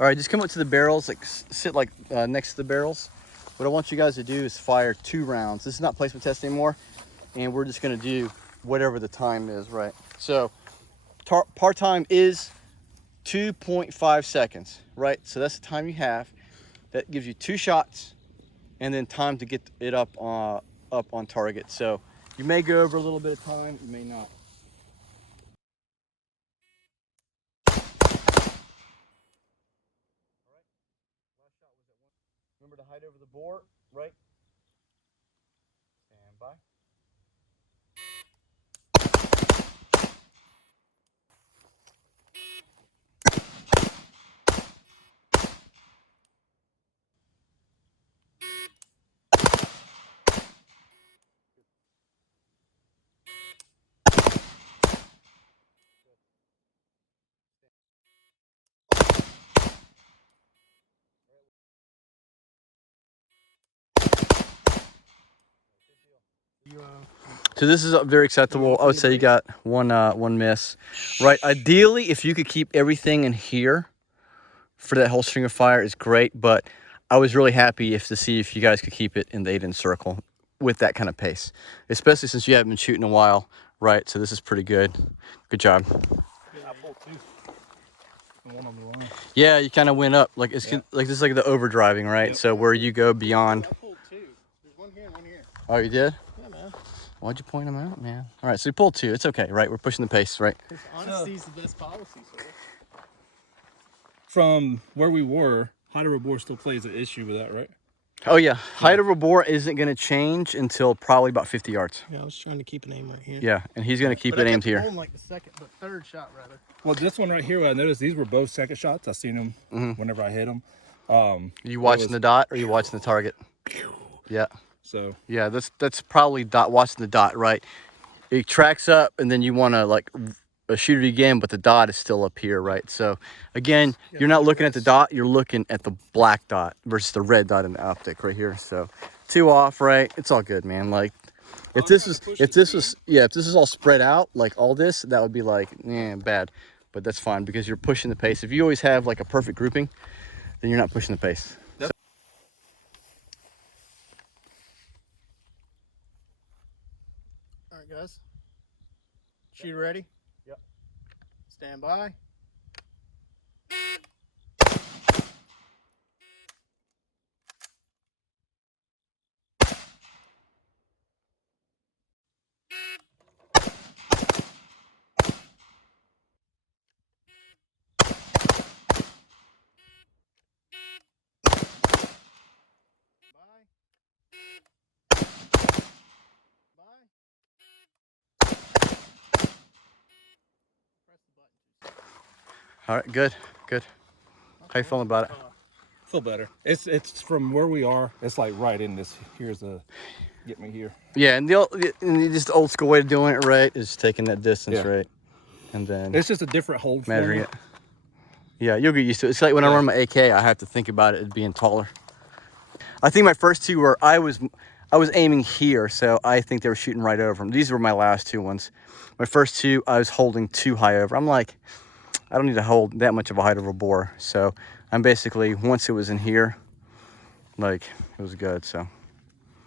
All right, just come up to the barrels, like sit like next to the barrels. What I want you guys to do is fire 2 rounds. This is not placement test anymore, and we're just gonna do whatever the time is, right? So par time is 2.5 seconds, right? So that's the time you have. That gives you 2 shots, and then time to get it up on target. So you may go over a little bit of time, you may not. Remember to hide over the bore, right? Stand by. So this is very acceptable. I would say you got one miss, right? Ideally, if you could keep everything in here for that whole string of fire is great, but I was really happy to see if you guys could keep it in the 8-inch circle with that kind of pace, especially since you haven't been shooting a while, right? So this is pretty good. Good job. I pulled 2. One of them. Yeah, you kind of went up like it's like this is like the overdriving, right? Yep. So where you go beyond. I pulled 2. There's one here and one here. Oh, you did? Yeah, man. Why'd you point them out, man? All right, so you pulled 2. It's okay, right? We're pushing the pace, right? Honesty is the best policy, sir. From where we were, height over bore still plays an issue with that, right? Oh yeah, height over bore isn't going to change until probably about 50 yards. Yeah, I was trying to keep an aim right here. Yeah, and he's going to keep it aimed here. Like the third shot, rather. Well, this one right here, I noticed these were both second shots. I seen them whenever I hit them. You watching the dot or you watching the target? Yeah. So yeah, that's probably watching the dot, right? It tracks up, and then you want to like shoot it again, but the dot is still up here, right? So again, you're not looking at the dot, you're looking at the black dot versus the red dot in the optic right here. So 2 off, right? It's all good, man. Like if this was all spread out like all this, that would be like bad, but that's fine because you're pushing the pace. If you always have like a perfect grouping, then you're not pushing the pace. Yep. All right, guys. Shooter ready? Yep. Stand by. All right, good. How you feeling about it? Feel better. It's from where we are. It's like right in this. Here's a get me here. Yeah, and just the old school way of doing it, right, is taking that distance, right, and then it's just a different hold. Measuring it. Yeah, you'll get used to it. It's like when I run my AK, I have to think about it being taller. I think my first 2 were I was aiming here, so I think they were shooting right over them. These were my last 2 ones. My first 2, I was holding too high over. I'm like, I don't need to hold that much of a height over bore. So I'm basically, once it was in here, like, it was good, so.